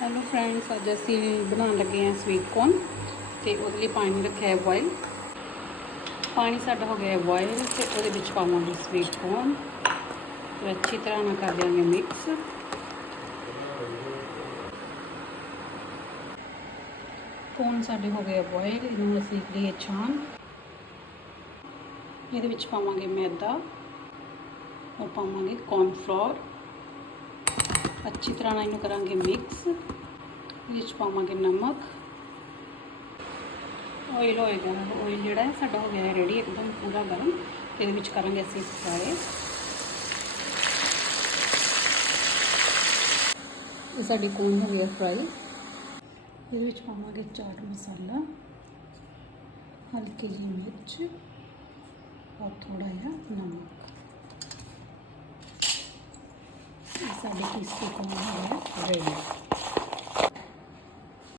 Hello friends, अज असी बना लगे हैं स्वीट कॉर्न तो वो पानी रखा है बॉयल। पानी साडा हो गया है बॉयल तो वो पावे स्वीट कॉर्न तो अच्छी तरह ना कर देंगे मिक्स। कॉर्न साडे हो गया बॉयल, इन्होंने असी लिए छान। ये पावे मैदा और पावे कॉर्नफ्लोर। अच्छी तरह ना इन्हू करांगे मिक्स। ये पावे नमक, ऑयल होएगा। ऑयल जोड़ा है साडा हो गया है रेडी एकदम पूरा गर्म। तो ये करांगे असी फ्राई। ये साडी कॉर्न हो गया फ्राई। ये पावे चाट मसाला, हल्की जी मिर्च और थोड़ा या नमक। साड़ी किसी कॉर्न हो गया रेडी।